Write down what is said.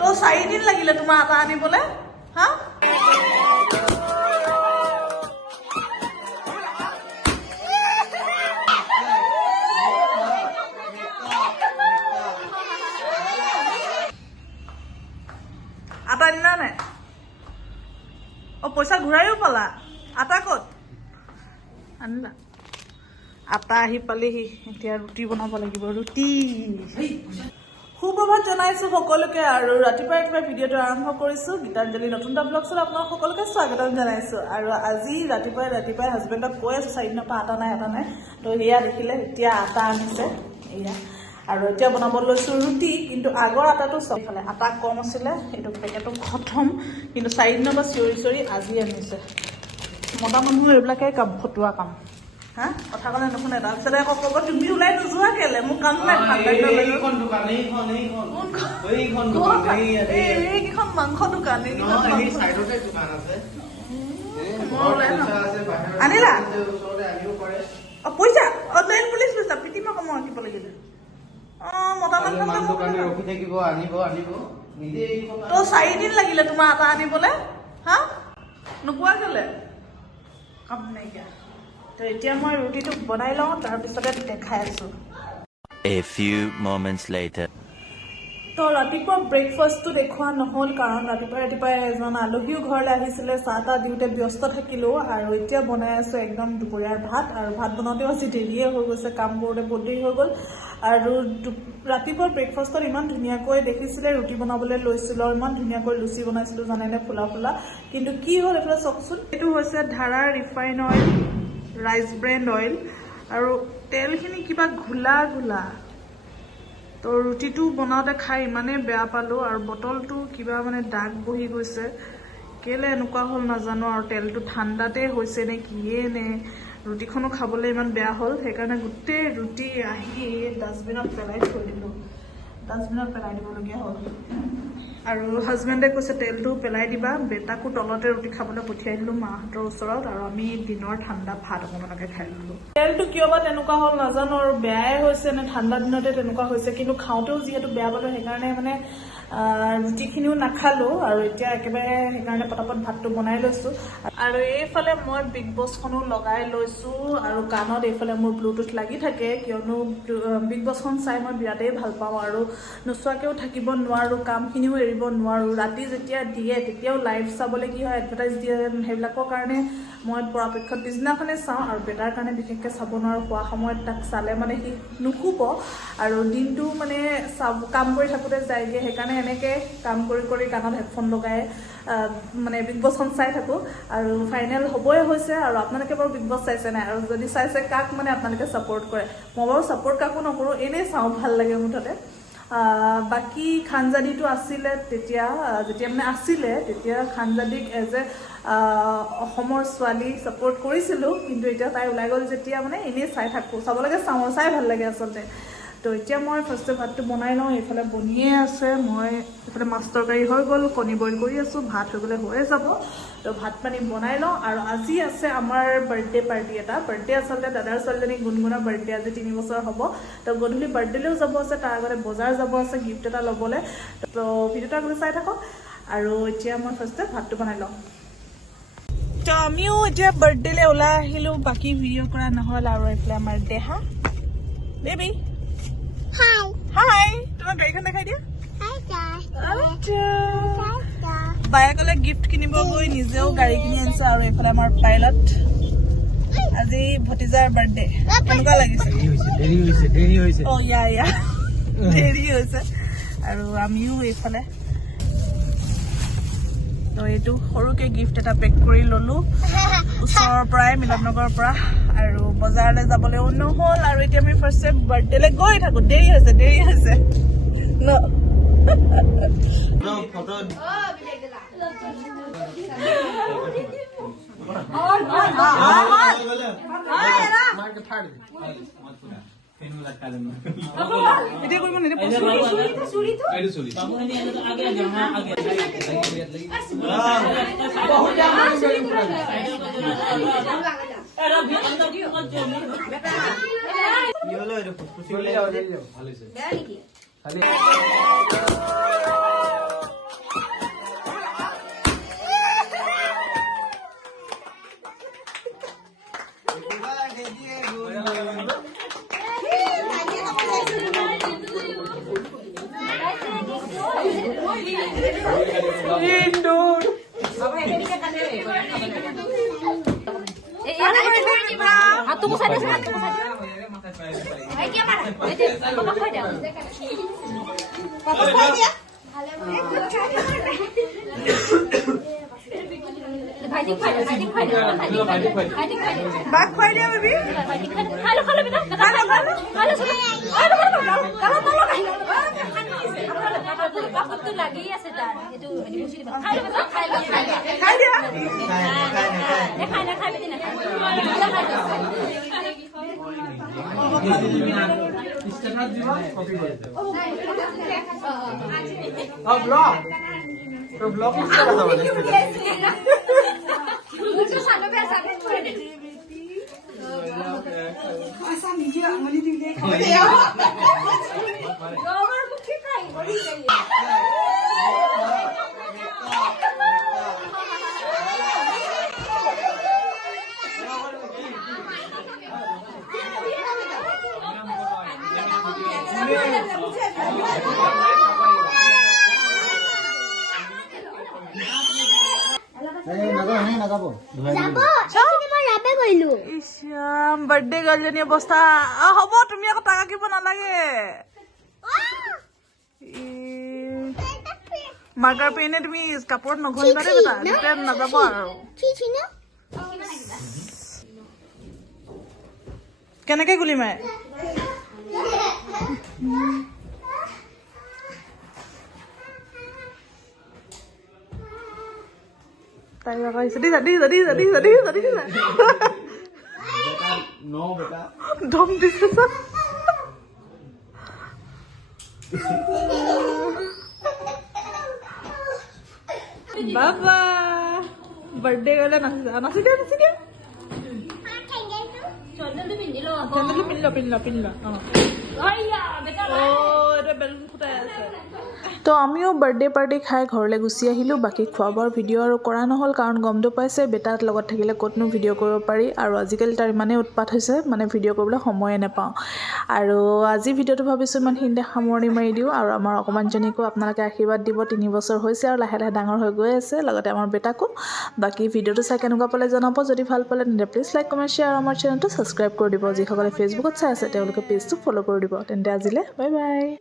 তো 4 দিন লাগিলে তোমাৰ আটা আনিবলে হা আটা আনিলা নাই অ পইচা ঘূৰাইও পালা আটা ক'ত আনিলা আটা আহি পালেহি এতিয়া ৰুটি বনাব লাগিব ৰুটি সুপ্ৰভাত জনাইছো সকলোকে আৰু ৰাতিপুৱা ভিডিঅ'টো আৰম্ভ কৰিছো গীতাঞ্জলি নতুন এটা ব্লগ চাই আপোনাক সকলোকে স্বাগতম জনাইছো আৰু আজি ৰাতিপুৱাই হাজবেণ্ডক কৈ আছো 4 দিনৰ পৰা আটা নাই তো এয়া দেখিলে এতিয়া আটা আনিছে এয়া আৰু এতিয়া বনাব লৈছো ৰুটি কিন্তু আগৰ আটাটো চবফালে আটা কম আছিলে এইটো পেকেটটো খতম কিন্তু 4 দিনৰ পৰা চিঞৰি আজি আনিছে মতা মানুহৰ এইবিলাকে কাম ফটোৱা কাম হা কথা ক'লে নুশুনে তাৰপিছতে আকৌ ক'ব তুমি ওলাই নোযোৱা কেলে মোক কাম নাই এইখন মাংস দোকান আনিলা পইচা অনলাইন পুলিচ পইচা পিটিমা কম আঁকিব লাগিলে মতা মানুহ তো 4 দিন লাগিলে তোমাৰ আটা আনিবলে হা নোপোৱা কেলে কাম নাইকিয়া তো এতিয়া মই ৰুটিটো বনাই লওঁ তাৰপিছতে দেখাই আছো A few moments later. তো ৰাতিপুৱা ব্ৰেকফাষ্টটো দেখুৱা নহ'ল কাৰণ ৰাতিপুৱাই এজন আলহীও ঘৰলৈ আহিছিলে চাহ তাহ দিওঁতে ব্যস্ত থাকিলোঁ আৰু এতিয়া বনাই আছো একদম দুপৰীয়াৰ ভাত আৰু ভাত বনাওঁতেও আজি দেৰিয়ে হৈ গৈছে কাম কৰোঁতে বহুত দেৰি হৈ গ'ল আৰু ৰাতিপুৱা ব্ৰেকফাষ্টত ইমান ধুনীয়াকৈ দেখিছিলে ৰুটি বনাবলৈ লৈছিলোঁ আৰু ইমান ধুনীয়াকৈ লুচি বনাইছিলোঁ জানেনে ফুলা কিন্তু কি হ'ল এইফালে চাওকচোন এইটো হৈছে ধাৰা refine oil rice brand oil আৰু তেলখিনি কিবা ঘোলা তো ৰুটিটো বনাওঁতে খাই ইমানেই বেয়া পালোঁ আৰু বটলটো কিবা মানে দাগ বহি গৈছে কেলে এনেকুৱা হ'ল নাজানো আৰু তেলটো ঠাণ্ডাতে হৈছে নে কিয়ে নে ৰুটিখনো খাবলৈ ইমান বেয়া হ'ল সেইকাৰণে গোটেই ৰুটি আহি ডাষ্টবিনত পেলাই থৈ দিলোঁ ডাষ্টবিনত পেলাই দিবলগীয়া হ'ল আৰু হাজবেণ্ডে কৈছে তেলটো পেলাই দিবা বেটাকো তলতে ৰুটি খাবলৈ পঠিয়াই দিলোঁ মাহঁতৰ ওচৰত আৰু আমি দিনৰ ঠাণ্ডা ভাত অকণমানকে খাই ললোঁ তেলটো কিয় বা তেনেকুৱা হ'ল নাজানো আৰু বেয়াই হৈছে নে ঠাণ্ডা দিনতে তেনেকুৱা হৈছে কিন্তু খাওঁতেও যিহেতু বেয়া পালোঁ সেইকাৰণে মানে ৰুটিখিনিও নাখালোঁ আৰু এতিয়া একেবাৰে সেইকাৰণে পটাপট ভাতটো বনাই লৈছোঁ আৰু এইফালে মই বিগ বছখনো লগাই লৈছোঁ আৰু কাণত এইফালে মোৰ ব্লুটুথ লাগি থাকে কিয়নো বিগ বছখন চাই মই বিৰাটেই ভাল পাওঁ আৰু নোচোৱাকৈও থাকিব নোৱাৰোঁ কামখিনিও এৰিব নোৱাৰোঁ ৰাতি যেতিয়া দিয়ে তেতিয়াও লাইভ চাবলৈ কি হয় এডভাৰটাইজ দিয়ে সেইবিলাকৰ কাৰণে মই পৰাপক্ষত পিছদিনাখনে চাওঁ আৰু বেটাৰ কাৰণে বিশেষকৈ চাব নোৱাৰোঁ খোৱা সময়ত তাক চালে মানে সি নুশুব আৰু দিনটো মানে কাম কৰি থাকোঁতে যায়গৈ সেইকাৰণে এনেকৈ কাম কৰি কাণত হেডফোন লগাই মানে বিগ বছখন চাই থাকোঁ আৰু ফাইনেল হ'বই হৈছে আৰু আপোনালোকে বাৰু বিগ বছ চাইছে নাই আৰু যদি চাইছে কাক মানে আপোনালোকে ছাপোৰ্ট কৰে মই বাৰু ছাপোৰ্ট কাকো নকৰোঁ এনেই চাওঁ ভাল লাগে মুঠতে বাকী খানজাদীটো আছিলে তেতিয়া মানে আছিলে তেতিয়া খানজাদীক এজ এ অসমৰ ছোৱালী ছাপোৰ্ট কৰিছিলোঁ কিন্তু এতিয়া তাই ওলাই গ'ল যেতিয়া মানে এনেই চাই থাকোঁ চাব লাগে চাই ভাল লাগে আচলতে তো এতিয়া মই ফাৰ্ষ্টে ভাতটো বনাই লওঁ এইফালে বনিয়ে আছে মই এইফালে মাছ তৰকাৰী হৈ গ'ল কণী বইল কৰি আছোঁ ভাত হৈ গ'লে হৈয়ে যাব তো ভাত পানী বনাই লওঁ আৰু আজি আছে আমাৰ বাৰ্থডে পাৰ্টি এটা বাৰ্থডে আচলতে দাদাৰ ছোৱালীজনী গুণগুণৰ বাৰ্থডে আজি 3 বছৰ হ'ব তো গধূলি বাৰ্থডেলৈও যাব আছে তাৰ আগতে বজাৰ যাব আছে গিফ্ট এটা ল'বলৈ তো ভিডিঅ'টো আগলৈ চাই থাকক আৰু এতিয়া মই ফাৰ্ষ্টে ভাতটো বনাই লওঁ তো আমিও এতিয়া বাৰ্থডেলৈ ওলাই আহিলোঁ বাকী ভিডিঅ' কৰা নহ'ল আৰু এইফালে আমাৰ দেহা বেবী হাই তোমাক গাড়ীখন দেখাই দিয়া বায়ে ক'লে গিফ্ট কিনিব গৈ নিজেও গাড়ী কিনি আনিছে আৰু এইফালে আমাৰ পাইলট আজি ভতিজাৰ বাৰ্থডে কেনেকুৱা লাগিছে দেৰি হৈছে আৰু আমিও এইফালে তো এইটো সৰুকে গিফ্ট এটা পেক কৰি ল'লোঁ ওচৰৰ পৰাই মিলন নগৰৰ পৰা আৰু বজাৰলৈ যাবলৈও নহ'ল আৰু এতিয়া আমি ফাৰ্ষ্টে বাৰ্থডেলৈ গৈ থাকোঁ দেৰি হৈছে এতিয়া কৰিব নিদিয়ে কি হলো এটা ফুসফুসি হলে ভালো হয়েছে বেয়া নেকি খালি হাতটো গুচাই দে হাতটো গুচাই দে এই কি আমাৰ এই পাপা খাই দে পাপা খাই দিয়া ভাইটি খাই দে ভাইটি খাই দে ভাইটি খাই দে বাক খুৱাই দিয়া বেবি ভাইটি খাই দে খাই লো বেটা খাই লো পাপটো লাগি আছে তাৰ এটো বুজি দিবা খাই লো বেটা খাই লো খাই দিয়া খাই না খাই বেটি না ইনষ্টাগ্ৰাম দিবা কপি কৰি ব্লগ তো ব্লগ ইনষ্টাগ্ৰাম মানে মুখটো সানো বে সানো কৰে দে আছা নিজে আঙুলি দিলে গওৰ মুখে খাই বলি গলি ইছাম বাৰ্থডে গাৰ্লজনী অৱস্থা হ'ব তুমি আকৌ টাকা কিব নালাগে মাৰ্কাৰ পেনে তুমি কাপোৰত নঘঁহিবা দেই বেটা তেতিয়া নাযাব আৰু কেনেকে গুলি মাৰে তাই লগাইছে নো বেটা দম দিছে বাবা বাৰ্থডে গ'লে নাচি দিয়া চলটো পিন্ধি লো চেন্দেলটো পিন্ধি ল অৰিয়া বেটা এটা বেলুন ফুটাই আছে তো আমিও বাৰ্থডে পাৰ্টি খাই ঘৰলৈ গুচি আহিলোঁ বাকী খোৱা বোৱাৰ ভিডিঅ' আৰু কৰা নহ'ল কাৰণ গমটো পাইছে বেটাত লগত থাকিলে ক'তনো ভিডিঅ' কৰিব পাৰি আৰু আজিকালি তাৰ ইমানেই উৎপাত হৈছে মানে ভিডিঅ' কৰিবলৈ সময়ে নাপাওঁ আৰু আজি ভিডিঅ'টো ভাবিছোঁ ইমানখিনিতে সামৰণি মাৰি দিওঁ আৰু আমাৰ অকণমানজনীকো আপোনালোকে আশীৰ্বাদ দিব 3 বছৰ হৈছে আৰু লাহে লাহে ডাঙৰ হৈ গৈ আছে লগতে আমাৰ বেটাকো বাকী ভিডিঅ'টো চাই কেনেকুৱা পালে জনাব যদি ভাল পালে তেন্তে প্লিজ লাইক কমেণ্ট শ্বেয়াৰ আৰু আমাৰ চেনেলটো ছাবস্ক্ৰাইব কৰি দিব যিসকলে ফেচবুকত চাই আছে তেওঁলোকে পেজটো ফ'ল' কৰি দিব তেন্তে আজিলৈ বাই বাই